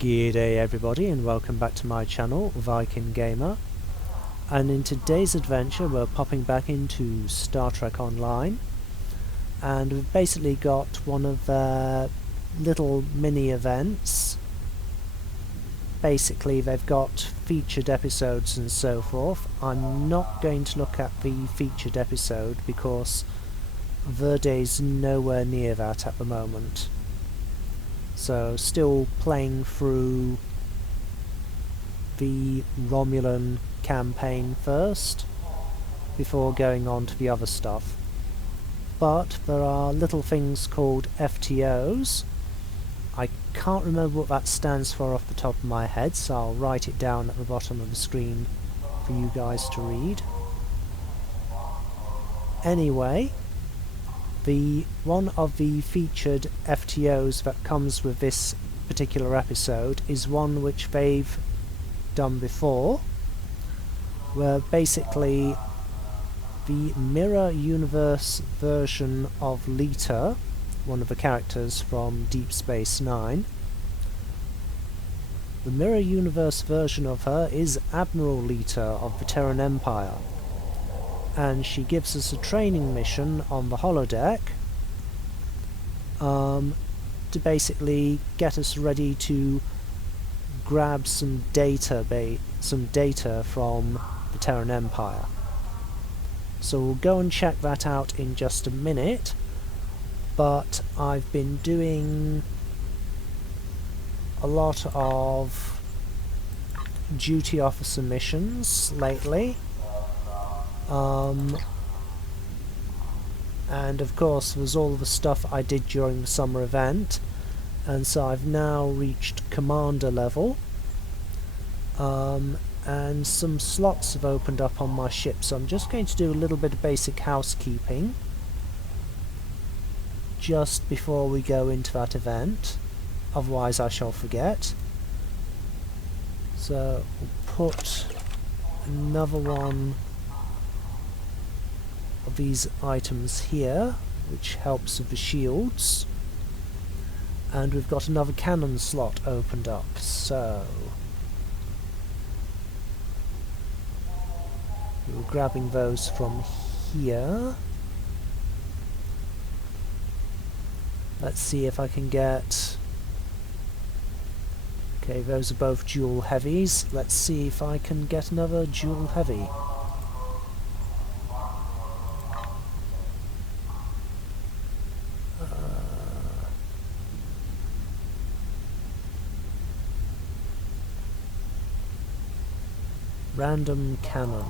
G'day everybody and welcome back to my channel, Viking Gamer. And in today's adventure we're popping back into Star Trek Online. And we've basically got one of their little mini events. Basically they've got featured episodes and so forth. I'm not going to look at the featured episode because Verde's nowhere near that at the moment. So, still playing through the Romulan campaign first, before going on to the other stuff. But there are little things called FTOs. I can't remember what that stands for off the top of my head, so I'll write it down at the bottom of the screen for you guys to read. Anyway, one of the featured FTOs that comes with this particular episode is one which they've done before, where basically the mirror universe version of Lita, one of the characters from Deep Space Nine, the mirror universe version of her is Adml Lita of the Terran Empire. And she gives us a training mission on the holodeck to basically get us ready to grab some data from the Terran Empire. So we'll go and check that out in just a minute, but I've been doing a lot of duty officer missions lately. And of course there's all the stuff I did during the summer event, and so I've now reached commander level, and some slots have opened up on my ship, so I'm just going to do a little bit of basic housekeeping just before we go into that event, otherwise I shall forget. So we'll put another one of these items here, which helps with the shields, and we've got another cannon slot opened up, so we're grabbing those from here. Let's see if I can get... okay, those are both dual heavies. Let's see if I can get another dual heavy. Random cannon.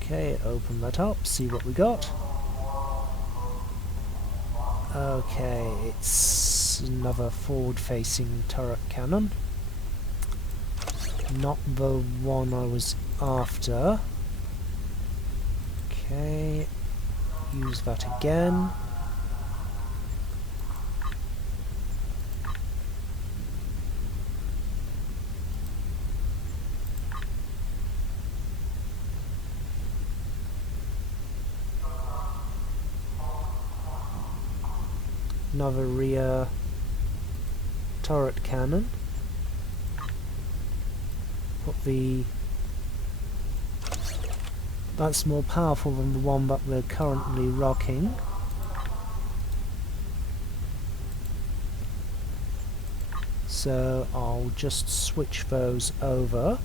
Okay, open that up, see what we got. Okay, it's another forward-facing turret cannon. Not the one I was after. Okay, use that again. Another rear turret cannon. Put the... that's more powerful than the one that we're currently rocking. So I'll just switch those over.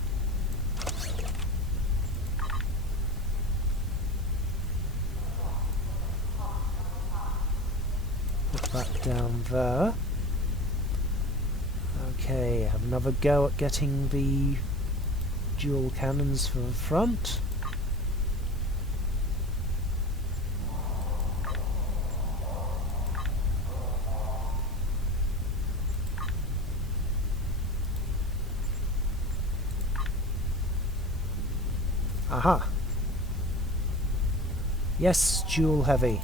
Put that down there. Okay, have another go at getting the dual cannons for the front. Aha! Yes, dual heavy.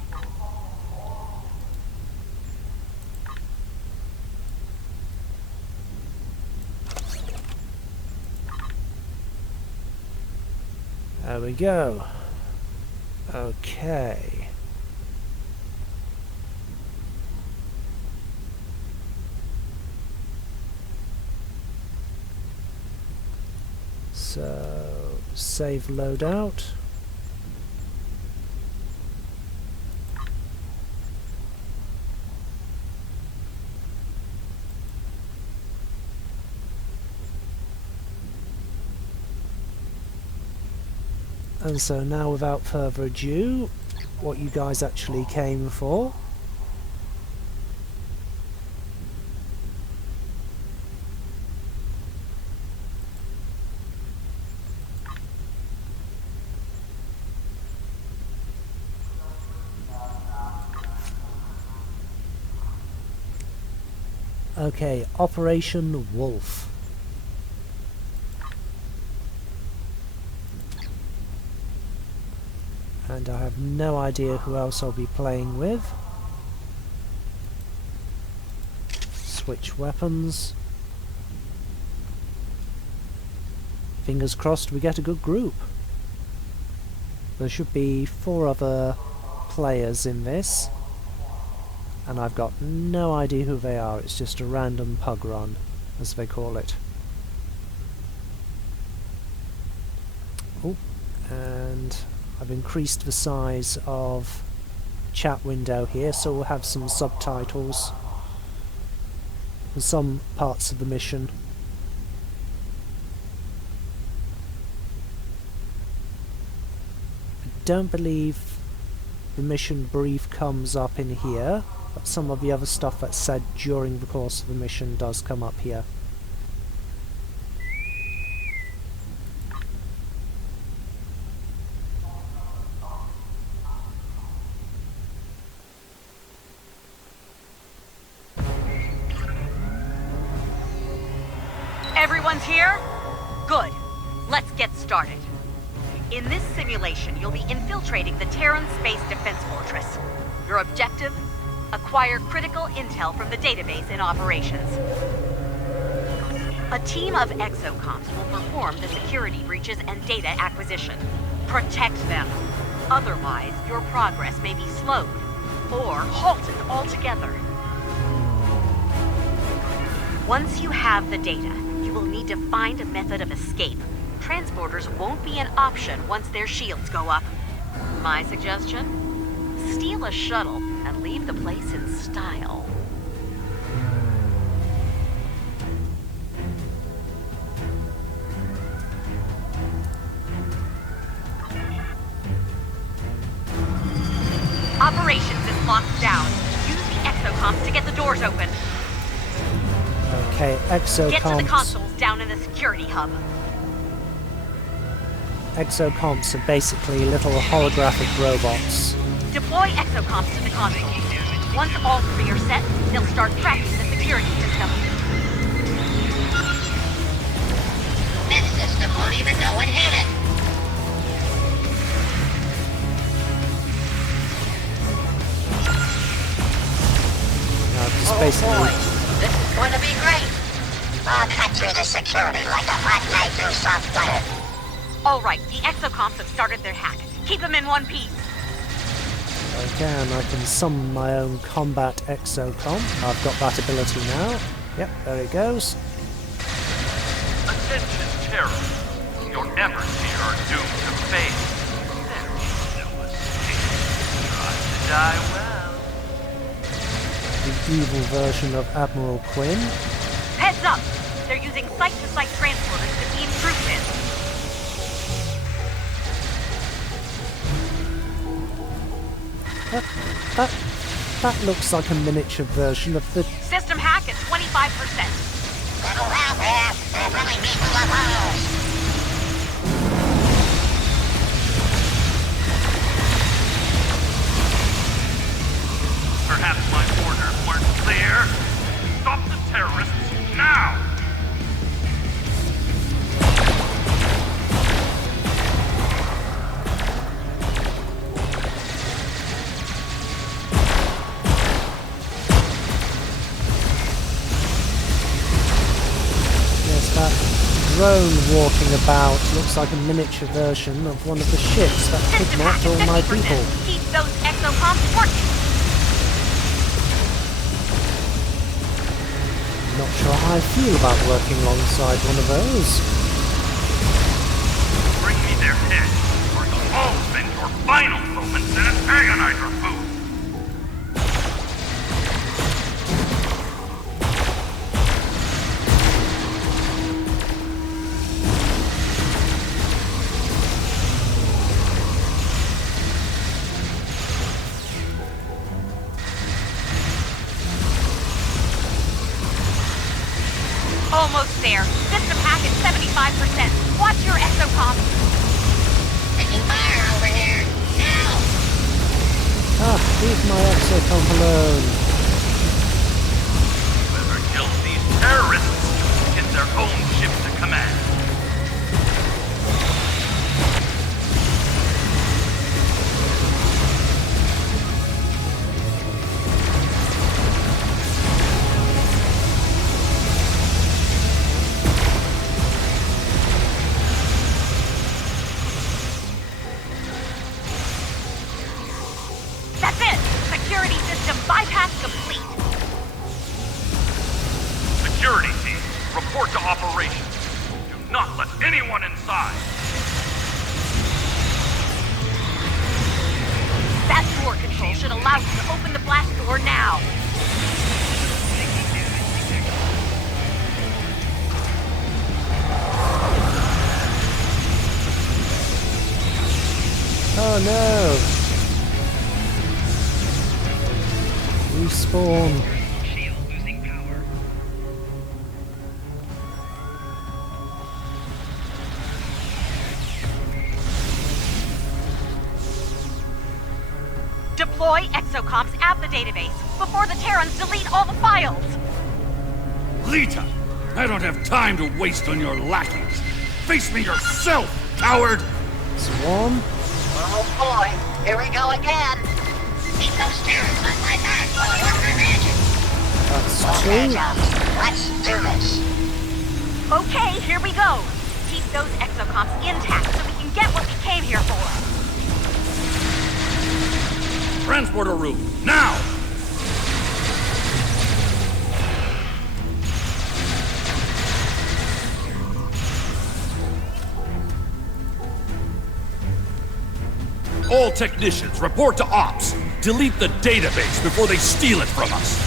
There we go. Okay. So, save loadout. And so now, without further ado, what you guys actually came for. Okay, Operation Wolf. And I have no idea who else I'll be playing with. Switch weapons. Fingers crossed we get a good group. There should be 4 other players in this. And I've got no idea who they are. It's just a random pug run, as they call it. Oh, and I've increased the size of the chat window here, so we'll have some subtitles for some parts of the mission. I don't believe the mission brief comes up in here, but some of the other stuff that's said during the course of the mission does come up here. Everyone's here? Good. Let's get started. In this simulation, you'll be infiltrating the Terran Space Defense Fortress. Your objective? Acquire critical intel from the database in operations. A team of exocomps will perform the security breaches and data acquisition. Protect them. Otherwise, your progress may be slowed or halted altogether. Once you have the data, you will need to find a method of escape. Transporters won't be an option once their shields go up. My suggestion? Steal a shuttle and leave the place in style. Operations is locked down. Use the exocomps to get the doors open. Okay, exocomps. Get to the consoles down in the security hub. Exocomps are basically little holographic robots. Deploy exocomps to the consoles. Once all 3 are set, they'll start tracking the security system. This system won't even know it hit it. Just basically... boy, this is going to be great. I'll cut through the security like a hot knife through soft butter. All right, the exocomps have started their hack. Keep them in one piece. I can summon my own combat exocomp. I've got that ability now. Yep, there it goes. Attention, terrorists. Your efforts here are doomed to fail. There is no escape. Try to die well. The evil version of Admiral Quinn. Heads up! They're using site-to-site transporters to beam troops in. That looks like a miniature version of the... System hack at 25%. Little out there, they're really people of ours. Perhaps my orders weren't clear. Stop the terrorists now! Yes, that drone walking about. Looks like a miniature version of one of the ships that System kidnapped all my 50%. people. Keep those exocomms working. Not sure how I feel about working alongside one of those. Bring me their heads, or you'll all spend your final moments in an agonizer booth. Almost there. System hack at 75%. Watch your exocomms. Taking fire over here. Now! Leave my exocom alone. Whoever kills these terrorists gets their own ship to command. That's it. Security system bypass complete. Security team, report to operations. Do not let anyone inside. That door control should allow you to open the blast door now. Oh no! Respawn. Shield losing power. Deploy exocomms at the database before the Terrans delete all the files. Lita! I don't have time to waste on your lackeys. Face me yourself, coward! Swarm? Oh boy, here we go again. Keep those Terrans on my back while I work my magic. That's Okay, two. Jones, let's do this. Okay, here we go. Keep those exocomms intact so we can get what we came here for. Transporter room, now! All technicians, report to Ops. Delete the database before they steal it from us.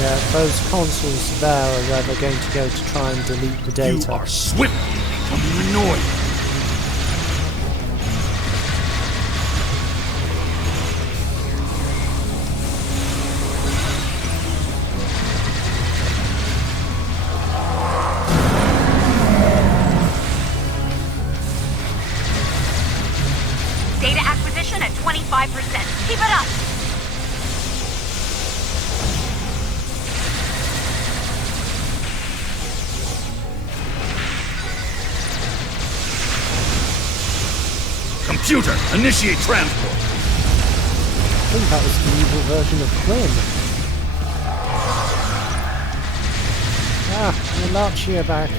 Yeah, those consoles there are where they're going to go to try and delete the data. You are swiftly becoming annoying. Data acquisition at 25%. Keep it up. Computer, initiate transport. I think that was the evil version of Quinn. Your Lachia back.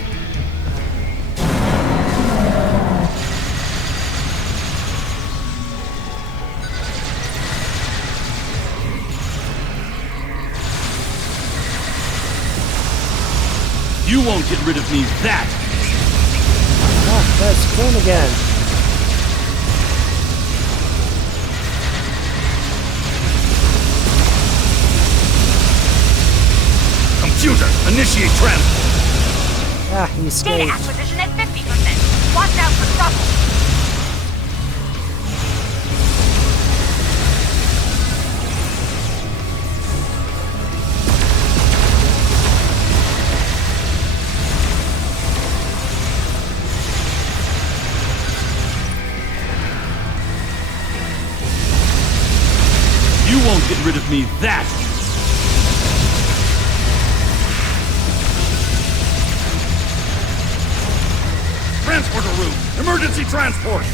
You won't get rid of me that easy. There's Quinn again. Computer, initiate transport. He Data escaped. acquisition at 50%. Watch out for trouble. You won't get rid of me that easy. Transporter room, emergency transport.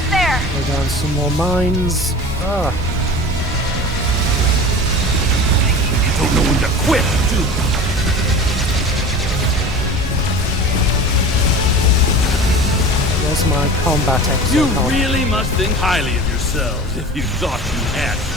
almost there! Go down some more mines. Ah, You don't know when to quit, do you? there's my combat You exocon. really must think highly of yourselves if you thought you had me.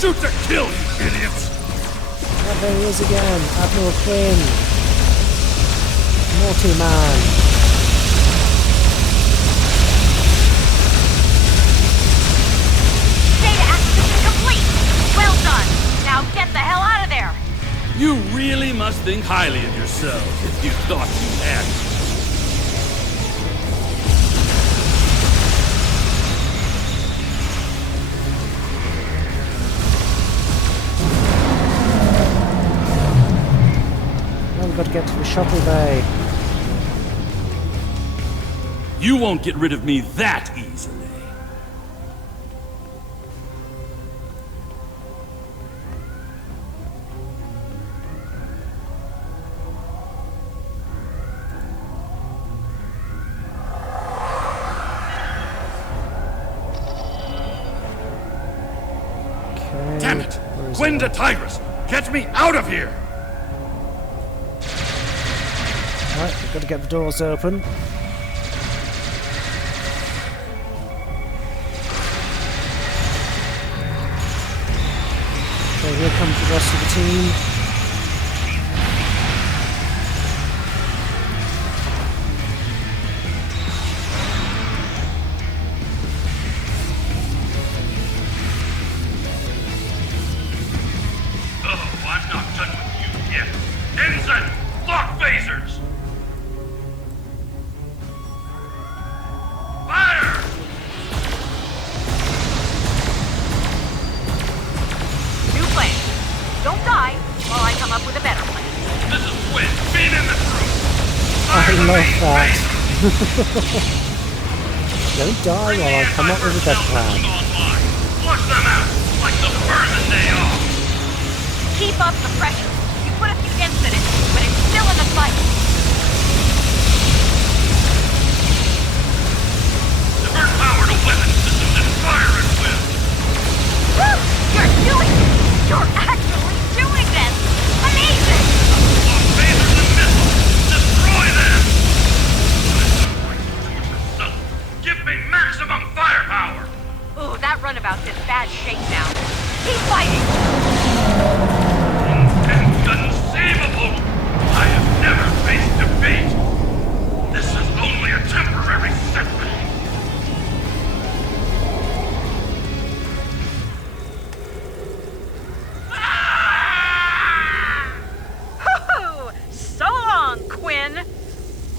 Shoot to kill, you idiots! Oh, there he is again, Admiral Quinn. Naughty man. Data acquisition complete! Well done! Now get the hell out of there! You really must think highly of yourselves if you thought you had me. Now we've got to get to the shuttle bay. You won't get rid of me that easily. Okay. Damn it! Where is Quinn it? to Tigress! Get me out of here! Right, we've got to get the doors open. Okay, here comes the rest of the team. Oh, I'm not done with you yet. Ensign, lock phasers! Fire! New plan. Don't die while I come up with a better plan. This is Quinn, being in the truth. I love that. Don't die while I come up with a better plan. Online. Flush them out, like the vermin they are. Keep up the pressure. You put a few dents in it, but it's still in the fight. Divert power to weapon systems and fire at will. Woo! You're doing it! You're actually doing this! Amazing! Lock phasers and missiles. Destroy them. Give me maximum firepower. Ooh, that runabout's in bad shape now. Keep fighting! Inconceivable! I have never faced defeat. This is only a temporary setback. Hoo-hoo! So long, Quinn!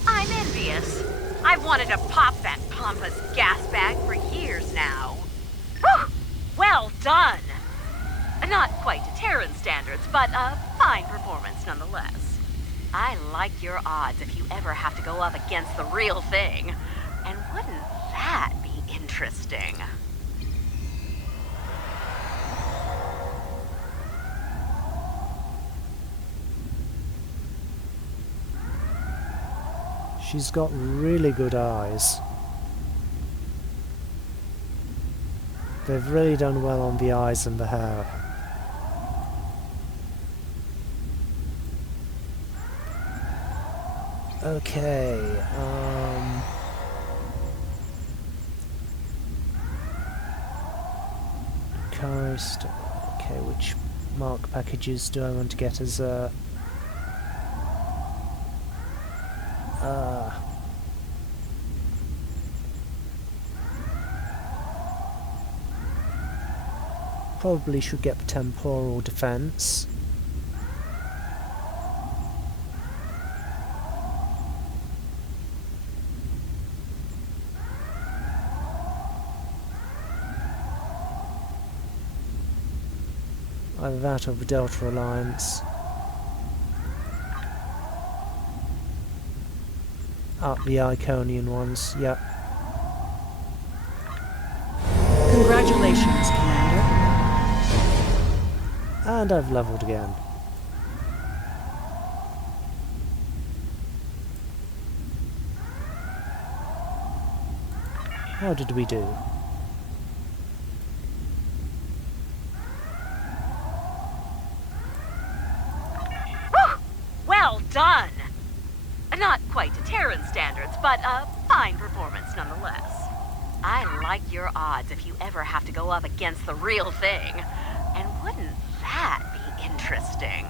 I'm envious. I've wanted to pop that pompous gas bag for years now. Whew! Well done! Not quite to Terran standards, but a fine performance nonetheless. I like your odds if you ever have to go up against the real thing. And wouldn't that be interesting? She's got really good eyes. They've really done well on the eyes and the hair. Okay, Coast. Okay, which mark packages do I want to get as a... Probably should get the temporal defense. Either that or the Delta Alliance. the Iconian ones, yep. Congratulations, Commander. And I've leveled again. How did we do? Well done! Not quite to Terran standards, but a fine performance nonetheless. I like your odds if you ever have to go up against the real thing. And wouldn't that be interesting?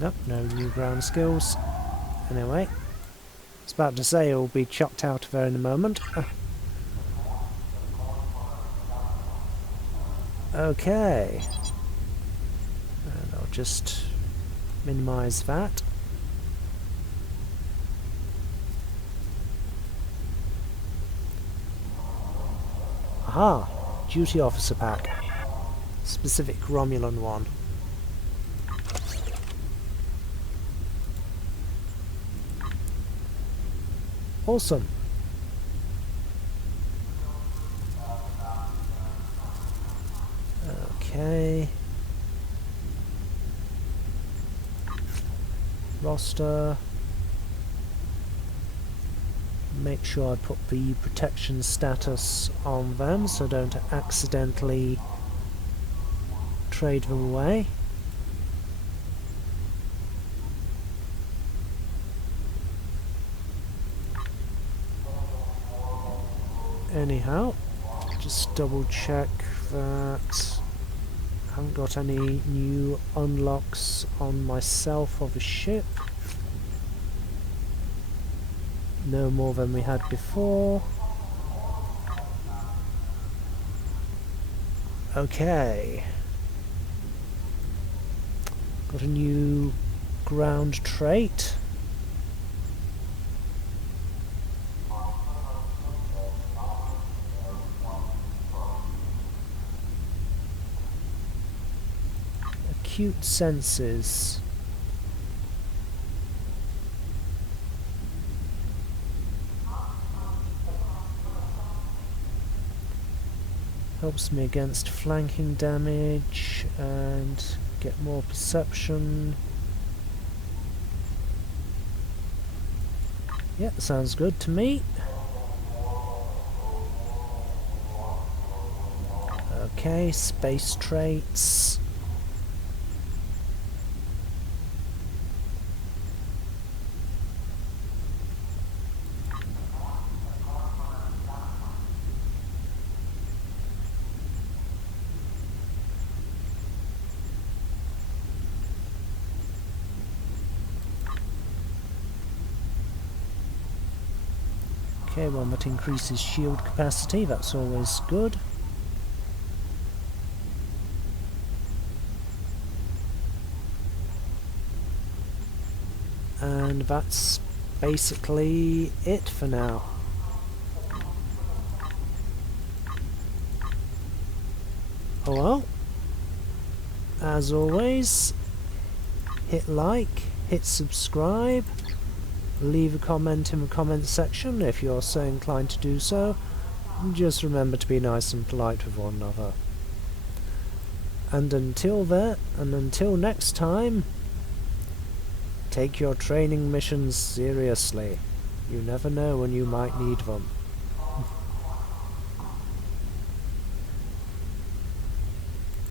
Nope, no new ground skills. Anyway, I was about to say it'll be chucked out of there in a moment. Okay. And I'll just minimize that. Aha! Duty Officer Pack. Specific Romulan one. Awesome. Okay. Roster. Make sure I put the protection status on them so I don't accidentally trade them away. Anyhow, just double check that I haven't got any new unlocks on myself of a ship. No more than we had before. Okay. Got a new ground trait. Acute senses. Helps me against flanking damage and get more perception. Yeah, sounds good to me. Okay, space traits. Okay, one that increases shield capacity, that's always good. And that's basically it for now. Oh well, as always, hit like, hit subscribe, leave a comment in the comment section if you're so inclined to do so. And just remember to be nice and polite with one another. And until next time, take your training missions seriously. You never know when you might need them.